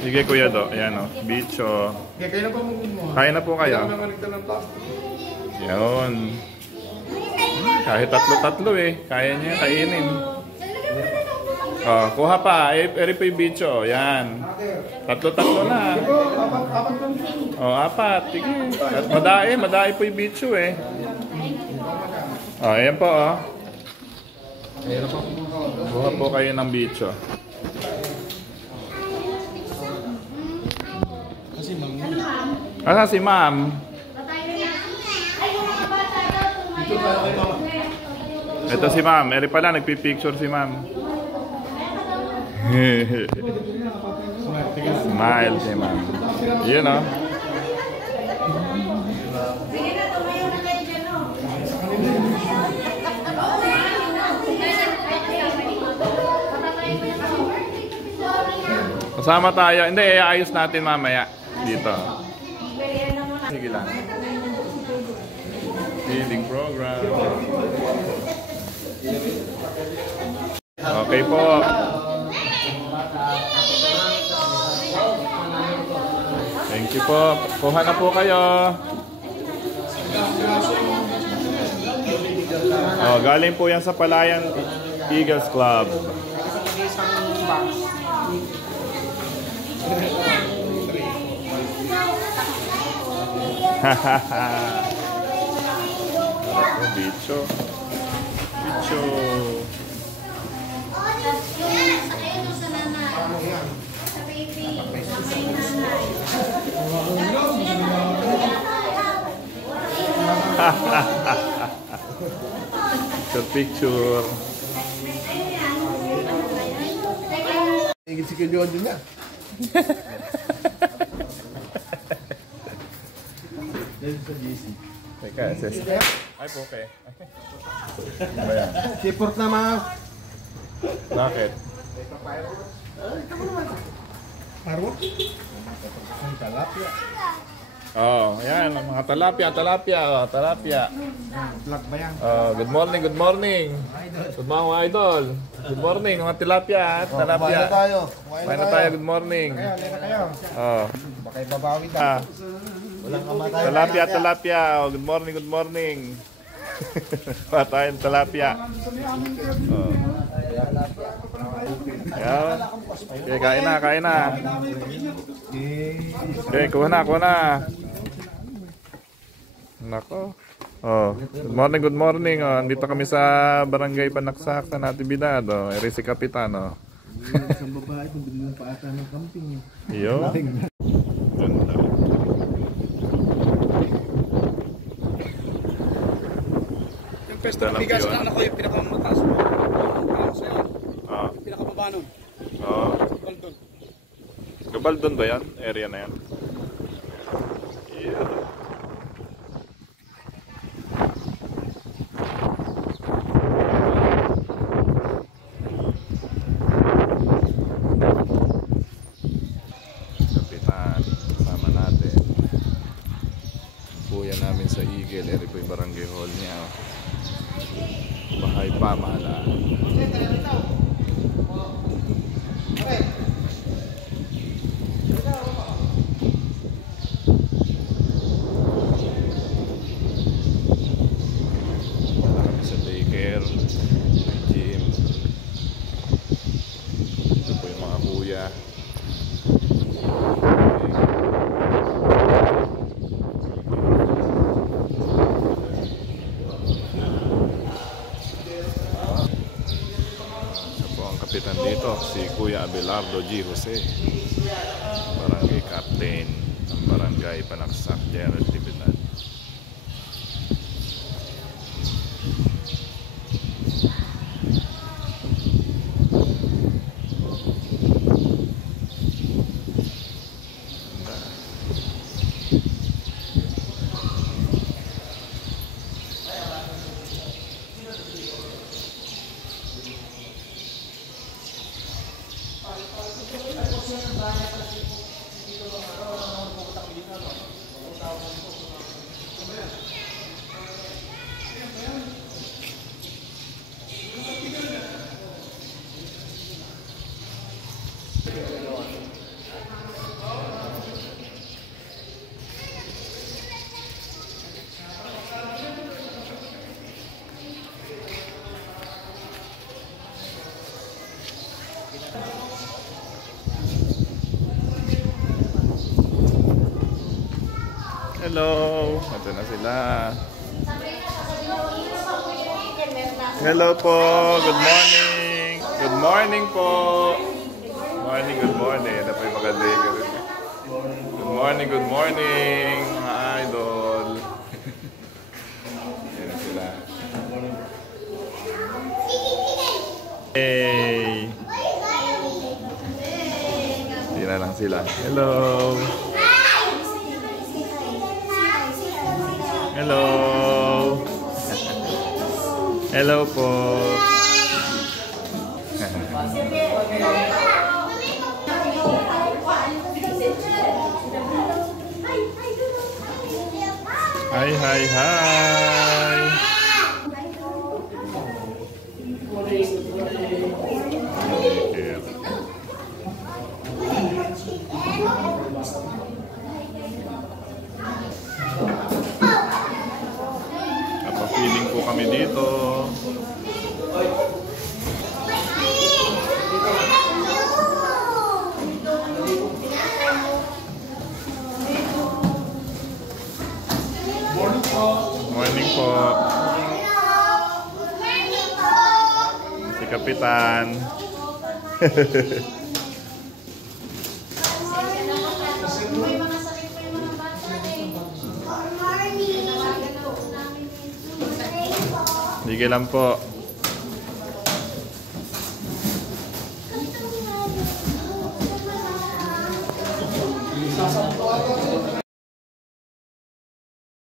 Sige Kuya Do, ayan o, bicho. Kaya na po mo. Kain na po kayo. Yun. Kahit tatlo-tatlo eh, kaya niya kainin. Oh, kuha pa, eri po yung bicho, yan. Tatlo-tatlo na. Oh, apat, sige. At madai po yung bicho eh. Oh, ayan po oh. Kuha po kayo ng bicho. Asa si ma'am? Ito si ma'am. Eri pala, nagpipicture si ma'am. Smile si ma'am. Yun o. Kasama tayo. Hindi, ayos natin mamaya. Dito. Sige lang. Feeding program. Okay po. Thank you po. Kuha na po kayo. Oh, galing po yan sa Palayan Eagles Club. Bicho. Bicho. Picture. Ingin si Kuya John niya. Teka, ay po okay. Ano yan? Seaport na ma. Bakit? Paro? Ang talapia. Oh, ayan, mga talapia, oh, talapia. Vlog ba yan? Oh, good morning. Good morning mga idol. Good morning mga tilapia, talapia. Kumain na tayo, good morning. Oh. Baka ibabawi ka. Walang kamatay. Talapia. Oh, good morning. Patayin talapia. Oh. Yan. Okay, kain na. Okay, kuha na. Nako. Oh, good morning. Oh, andito kami sa Barangay Panaksak sa Natividad. Oh, eri si Kapitan. Oh. Isang babae kung bilhin pa ata ng camping. Iyo. Ganda. Yung pwesto ng bigas na anak ko yung pinakamataas mo. Yung pinakababa nun. Oh. Gabaldon. Gabaldon ba yan? Area na yan? Yeah. Kapitan, kasama natin. Kuya namin sa Eagle. Eri po yung barangay hall niya. Bahay pamahalaan. Gym. Ito po yung mga kuya. Ito po ang kapitan dito, si Kuya Abelardo G. Jose, Barangay Captain ng Barangay Panaksak, General Natividad. Hello! Ito na sila. Hello po! Good morning! Good morning po! Good morning. Ito po yung magaling. Good morning, mga idol. Yan na sila. Hey! Tira lang sila. Hello! Hello! Hello po! Hi, hi, hi! Napa-feeling po kami dito. Morning po. Si Kapitan. Sige lang po.